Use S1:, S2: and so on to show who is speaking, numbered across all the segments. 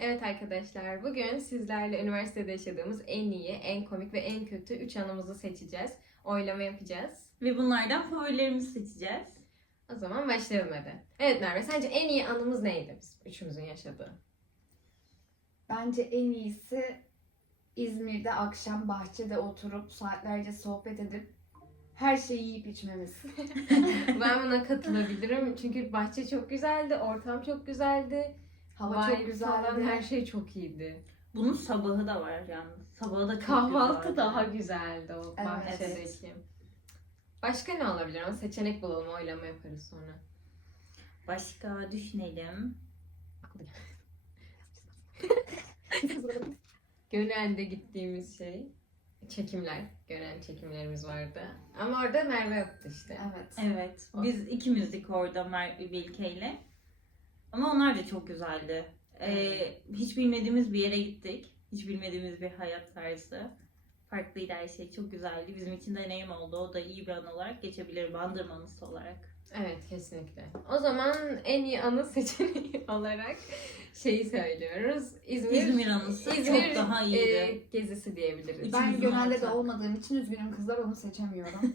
S1: Evet arkadaşlar, bugün sizlerle üniversitede yaşadığımız en iyi, en komik ve en kötü 3 anımızı seçeceğiz. Oylama yapacağız.
S2: Ve bunlardan favorilerimizi seçeceğiz.
S1: O zaman başlayalım hadi. Evet Merve, sence en iyi anımız neydi biz üçümüzün yaşadığı?
S3: Bence en iyisi İzmir'de akşam bahçede oturup saatlerce sohbet edip her şeyi yiyip içmemiz.
S1: Ben buna katılabilirim çünkü bahçe çok güzeldi, ortam çok güzeldi.
S3: Hava
S1: Vibe
S3: çok güzeldi.
S1: falan, her şey çok iyiydi.
S2: Bunun sabahı da var yalnız. Sabahı da çok
S1: Kahvaltı
S2: güzeldi.
S1: daha güzeldi o
S3: Evet.
S1: bahçedeki. Başka ne olabilir ama seçenek bulalım, oylama yaparız sonra.
S2: Başka düşünelim.
S1: Gönen'de gittiğimiz şey çekimler. Gönen çekimlerimiz vardı. Ama orada Merve yoktu işte.
S3: Evet.
S2: Evet. Biz ikimizdik orada Merve Bilge ile. Ama onlar da çok güzeldi. Hiç bilmediğimiz bir yere gittik. Hiç bilmediğimiz bir hayat tarzı. Farklıydı her şey. Çok güzeldi. Bizim için deneyim oldu. O da iyi bir an olarak geçebilir. Bandırma anısı olarak.
S1: Evet, kesinlikle. O zaman en iyi anı seçeneği olarak şeyi söylüyoruz.
S2: İzmir anısı çok daha iyiydi.
S1: Gezisi diyebiliriz.
S3: Ben
S2: İçimizin
S3: Gönel'de de
S2: ortak.
S3: olmadığım için üzgünüm kızlar, onu seçemiyorum.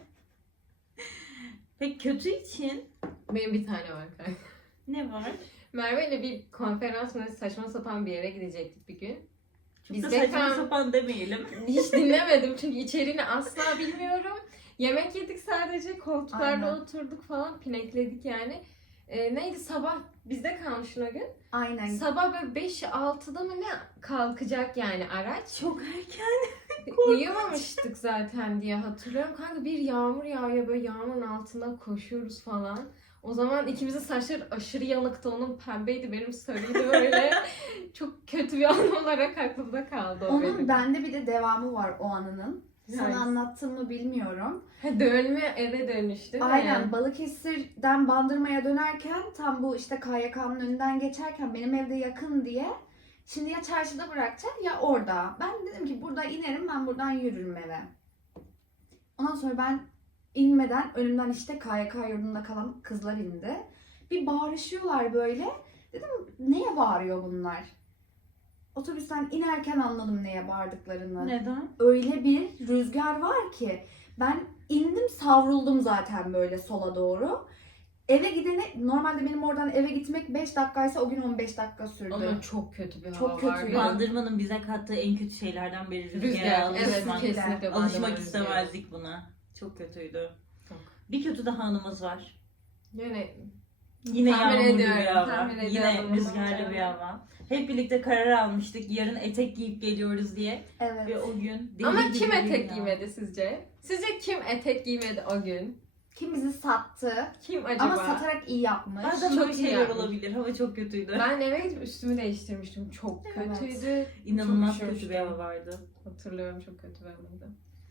S2: Peki kötü için
S1: Benim bir tane var kanka.
S2: ne var?
S1: Merve ile bir konferans mı saçma sapan bir yere gidecektik bir gün.
S2: Çok
S1: Biz
S2: da
S1: de
S2: saçma
S1: tam-
S2: sapan demeyelim.
S1: Hiç dinlemedim çünkü içeriğini asla bilmiyorum. Yemek yedik sadece, koltuklarda
S3: Aynen.
S1: oturduk falan, pinekledik yani. Neydi, sabah bizde kalmışsın o gün.
S3: Aynen.
S1: Sabah böyle 5-6'da mı ne kalkacak yani araç.
S2: Çok erken.
S1: Uyuyamamıştık zaten diye hatırlıyorum. Kanka bir yağmur yağıyor, böyle yağmurun altında koşuyoruz falan. O zaman ikimizin saçları aşırı yanıktı. Onun pembeydi, benim sarıydı böyle. Çok kötü bir an olarak aklımda kaldı o benim.
S3: Onun bende bir de devamı var o anının. Sana
S1: Hangisi?
S3: anlattım mı bilmiyorum.
S1: Ha, dönme eve dönüştü mü?
S3: Aynen, Balıkesir'den Bandırma'ya dönerken tam bu işte KYK'nın önünden geçerken benim evde yakın diye şimdi ya çarşıda bırakacak ya orada. Ben dedim ki burada inerim, ben buradan yürürüm eve. Ondan sonra ben inmeden önümden işte KYK yurdunda kalan kızlar indi. Bir bağırışıyorlar böyle. Dedim neye bağırıyor bunlar? Otobüsten inerken anladım neye bağırdıklarını.
S2: Neden?
S3: Öyle bir rüzgar var ki ben indim, savruldum zaten böyle sola doğru. Eve gidene, normalde benim oradan eve gitmek 5 dakikaysa o gün 15 dakika sürdü.
S1: Ama çok kötü bir
S3: Çok
S1: hava
S3: kötüydü.
S1: vardı.
S2: Bandırmanın bize kattığı en kötü şeylerden biri
S1: Rüzgar.
S2: rüzgara
S1: Evet,
S2: alışmak.
S1: kesinlikle.
S2: Alışmak
S1: bandırma
S2: istemezdik buna. Çok kötüydü.
S1: Çok.
S2: Bir kötü daha anımız var.
S1: Yani
S2: Yine
S1: Tahmin
S2: yağmurlu
S1: ediyorum,
S2: bir hava.
S1: tahmin
S2: Yine
S1: ediyorum.
S2: rüzgarlı bir hava. Hep birlikte karar almıştık yarın etek giyip geliyoruz diye.
S3: Evet.
S2: Ve o gün deli
S1: ama
S2: gibi
S1: kim
S2: bir
S1: etek
S2: yağmur.
S1: giymedi sizce? Sizce kim etek giymedi o gün?
S3: Kim bizi sattı
S1: Kim acaba?
S3: ama satarak iyi yapmış.
S2: Bazen
S1: Çok
S2: böyle
S1: iyi
S2: şeyler
S1: yapmış.
S2: olabilir. Hava çok kötüydü.
S1: Ben eve gidip üstümü değiştirmiştim. Çok
S3: Evet.
S1: kötüydü.
S2: İnanılmaz
S1: Çok
S2: kötü bir hava vardı.
S1: Hatırlıyorum, çok kötü bir havaydı.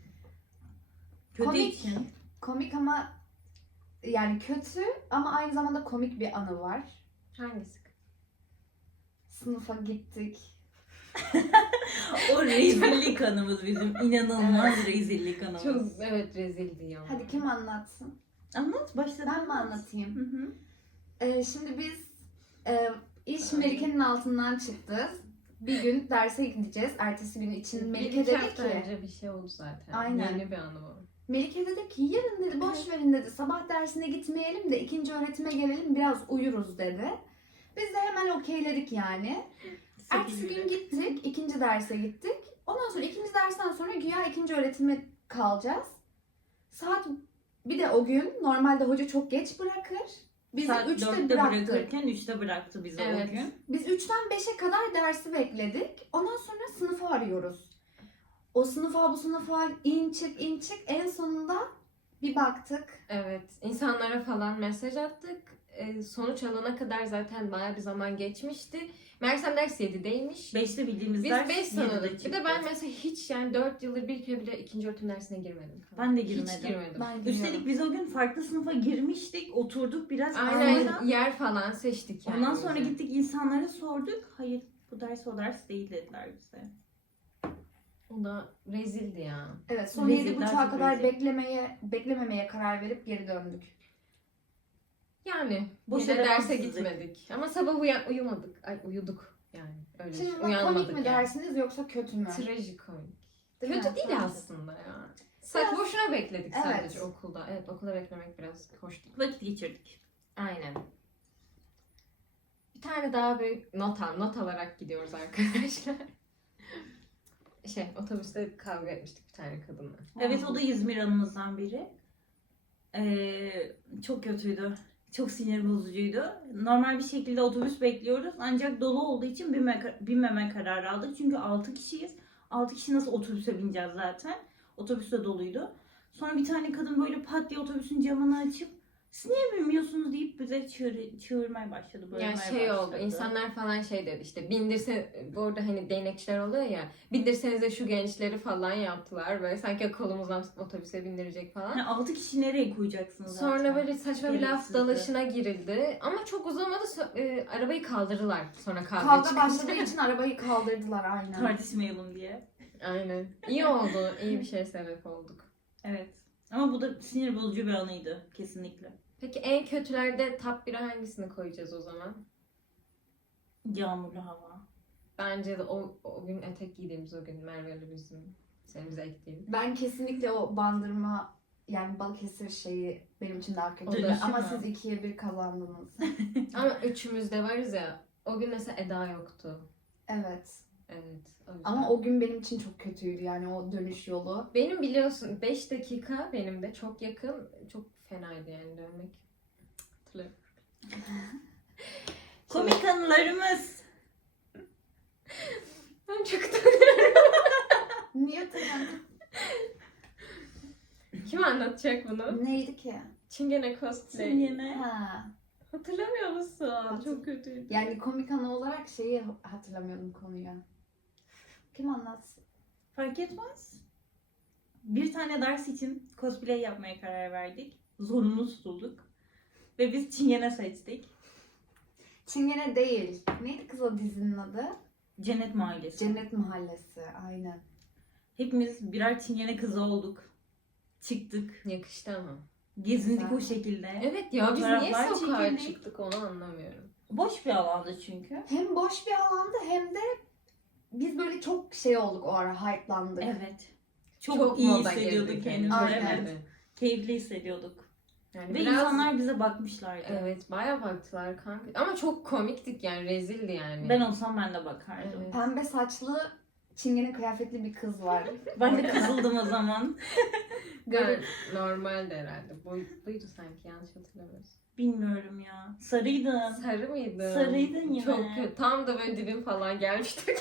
S2: Kötü
S3: Komik.
S2: için.
S3: Komik ama yani kötü ama aynı zamanda komik bir anı var.
S1: Hangisi?
S3: Sınıfa gittik.
S2: O rezillik anımız bizim. İnanılmaz rezillik anımız.
S1: Çok evet, rezildi ya.
S3: Hadi kim anlatsın?
S2: Anlat başla.
S3: Ben mi anlatayım?
S2: Hı hı.
S3: Şimdi biz iş Melike'nin altından çıktı. Bir gün derse gideceğiz. Ertesi gün için Melike
S1: bir iki
S3: dedi
S1: hafta
S3: ki
S1: önce bir şey oldu zaten.
S3: Aynen.
S1: Yeni bir anı bu.
S3: Melike dedi ki yarın dedi boş verin dedi. Sabah dersine gitmeyelim de ikinci öğretime gelelim, biraz uyuruz dedi. Biz de hemen okeyledik yani. Ertesi gün gittik. İkinci derse gittik. Ondan sonra ikinci dersten sonra güya ikinci öğretime kalacağız. Saat bir de o gün normalde hoca çok geç bırakır. Bizi
S2: Saat
S3: 3'te
S2: 4'te
S3: bıraktı.
S2: bırakırken 3'te bıraktı bizi
S1: Evet.
S2: o gün.
S3: Biz 3'ten 5'e kadar dersi bekledik. Ondan sonra sınıfı arıyoruz. O sınıfa bu sınıfa in çık en sonunda bir baktık.
S1: Evet. İnsanlara falan mesaj attık. Sonuç alana kadar zaten bayağı bir zaman geçmişti. Meğersem ders 7'deymiş.
S2: 5'te bildiğimiz
S1: Biz
S2: ders
S1: 5
S2: 7'de
S1: sanıyorduk. Bir
S2: çıktı.
S1: de ben mesela hiç yani 4 yıldır bir kere bile ikinci öğretim dersine girmedim.
S2: Ben de
S1: Hiç
S2: girmedim.
S1: girmedim.
S3: Ben
S2: Üstelik biz o gün farklı sınıfa girmiştik, oturduk biraz.
S1: Aynen,
S2: Sonra-
S1: yer falan seçtik yani.
S2: Ondan sonra gittik insanlara sorduk. Hayır, bu ders o ders değil dediler bize.
S1: O da rezildi ya.
S3: Evet, son
S2: Rezilden
S3: 7.30'a
S2: çok
S3: kadar
S2: rezil.
S3: beklememeye karar verip geri döndük.
S1: Yani
S2: Boş
S1: yine
S2: yere
S1: derse
S2: rahatsızlık.
S1: gitmedik. Ama sabah uyumadık. Ay, uyuduk yani. Öyle
S3: Şimdi buna
S1: uyanmadık
S3: komik mi
S1: yani.
S3: dersiniz yoksa kötü mü?
S1: Trajikomik.
S3: Değil mi?
S1: Kötü değil
S3: Bence de.
S1: aslında ya. Sadece
S3: Biraz-
S1: boşuna bekledik
S3: Evet.
S1: sadece okulda. Evet, okulda beklemek biraz hoş değil.
S2: Vakit geçirdik.
S1: Aynen. Bir tane daha bir not alarak gidiyoruz arkadaşlar. Otobüste kavga etmiştik bir tane kadınla.
S2: Evet, o da İzmir anımızdan biri. Çok kötüydü. Çok sinir bozucuydu. Normal bir şekilde otobüs bekliyoruz. Ancak dolu olduğu için binmeme kararı aldık. Çünkü 6 kişiyiz. 6 kişi nasıl otobüse bineceğiz zaten. Otobüs de doluydu. Sonra bir tane kadın böyle pat diye otobüsün camını açıp "Siz niye binmiyorsunuz?" deyip bize çığırmaya başladı.
S1: Ya
S2: Bağırmaya
S1: oldu.
S2: başladı.
S1: İnsanlar falan dedi işte bu arada hani değnekçiler oluyor ya, bindirsenize şu gençleri falan yaptılar. Böyle sanki kolumuzdan tutup otobüse bindirecek falan.
S2: Yani 6 kişi nereye koyacaksınız zaten?
S1: Sonra böyle saçma bir laf
S2: Gereksizdi.
S1: dalaşına girildi. Ama çok uzamadı. Arabayı kaldırdılar sonra
S3: Kavga
S1: çıkınca.
S3: başladığı için arabayı kaldırdılar aynen.
S2: Tartışmayalım diye.
S1: Aynen. İyi oldu. İyi bir şey sebep olduk.
S2: Evet. Ama bu da sinir bozucu bir anıydı. Kesinlikle.
S1: Peki en kötülerde top 1'e hangisini koyacağız o zaman?
S2: Yağmurlu hava.
S1: Bence de o gün etek giydiğimiz o gün Merve'yle bizim senimize ektiğimiz.
S3: Ben kesinlikle o bandırma yani Balıkesir şeyi benim için daha
S1: O
S3: kötüydü.
S1: da-
S3: Ama
S2: Değil mi?
S3: siz 2'ye 1 kazandınız.
S1: Ama üçümüz de varız ya. O gün mesela Eda yoktu.
S3: Evet.
S1: Evet. O yüzden.
S3: Ama o gün benim için çok kötüydü yani o dönüş yolu.
S1: Benim biliyorsun 5 dakika benim de çok yakın. Çok fenaydı yani dönmek. Hatırlıyorum.
S2: Komik anılarımız.
S1: Ben çok utanıyorum.
S3: Niye tamam?
S1: Kim anlatacak bunu?
S3: Neydi ki?
S1: Çingene cosplay.
S2: Yine.
S3: Ha.
S1: Hatırlamıyor musun? Çok kötüydü.
S3: Yani komik anı olarak şeyi hatırlamıyorum konuyu. Kim anlatsın?
S2: Fark etmez. Bir tane ders için cosplay yapmaya karar verdik. Zorunlu tutulduk. Ve biz Çingene seçtik.
S3: Çingene değil. Neydi kız o dizinin adı?
S2: Cennet Mahallesi.
S3: Cennet Mahallesi. Aynen.
S2: Hepimiz birer Çingene kızı olduk. Çıktık.
S1: Yakıştı ama.
S2: Gezindik
S3: Güzel.
S2: o şekilde.
S1: Evet ya biz niye
S2: Fotoğraflar
S1: sokağa
S2: çekildik.
S1: çıktık onu anlamıyorum.
S2: Boş bir alandı çünkü.
S3: Hem boş bir alandı hem de biz böyle çok şey olduk o ara. Hype'landık.
S2: Evet. Çok iyi
S1: moda
S2: hissediyorduk
S1: girdik
S2: kendimizi.
S3: Aynen.
S2: Evet. Keyifli hissediyorduk.
S1: Yani
S2: Ve
S1: biraz,
S2: insanlar bize bakmışlardı.
S1: evet bayağı baktılar kanka. Ama çok komiktik yani rezildi yani.
S2: Ben olsam ben de bakardım.
S1: Evet.
S3: Pembe saçlı çingene kıyafetli bir kız var.
S2: Ben de kızıldım o zaman.
S1: Yani normaldi herhalde. Buydu sanki yanlış hatırlamıyorsun.
S2: Bilmiyorum ya. Sarıydın.
S1: Sarı mıydın?
S2: Sarıydın yine.
S1: Çok kötü. Tam da böyle dibim falan gelmişti.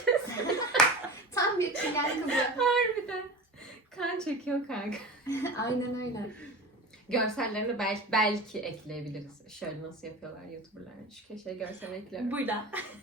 S3: Tam bir çingen kızı.
S1: Harbiden. Kan çekiyor kanka.
S3: Aynen öyle.
S1: Görsellerini belki ekleyebiliriz. Şöyle nasıl yapıyorlar YouTuber'lar. Şu köşeye görsel ekliyorum.
S2: Burada.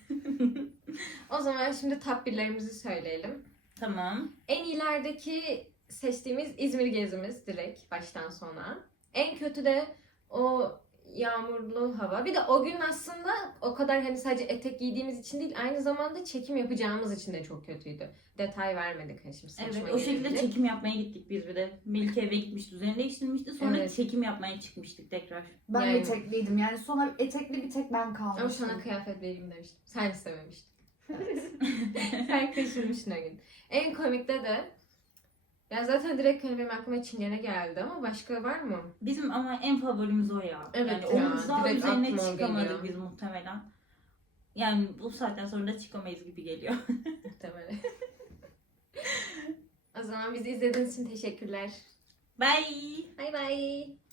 S1: O zaman şimdi top 1'lerimizi söyleyelim.
S2: Tamam.
S1: En ilerdeki seçtiğimiz İzmir gezimiz direkt baştan sona. En kötü de o yağmurlu hava. Bir de o gün aslında o kadar hani sadece etek giydiğimiz için değil, aynı zamanda çekim yapacağımız için de çok kötüydü. Detay vermedik hani şimdi saçma
S2: Evet, o şekilde
S1: gelebilir.
S2: çekim yapmaya gittik biz bir de. Melike eve gitmişti, üzerine değiştirmişti. Sonra
S1: Evet.
S2: çekim yapmaya çıkmıştık tekrar.
S3: Ben
S1: Yani-
S3: etekliydim. Yani sonra etekli bir tek ben kalmıştım.
S1: Ama sana kıyafet vereyim demiştim. Sen istememiştin. Sen kaçırmışsın o gün. En komikte de ya zaten direkt hani benim aklıma Çingene geldi ama başka var mı?
S2: Bizim ama en favorimiz o ya.
S1: Evet
S2: yani
S1: ya,
S2: omuz daha
S1: direkt
S2: üzerine
S1: aklıma o
S2: çıkamadık
S1: geliyor.
S2: biz muhtemelen. Yani bu saatten sonra da çıkamayız gibi geliyor.
S1: Muhtemelen. O zaman bizi izlediğiniz için teşekkürler.
S2: Bye.
S1: Bay bay.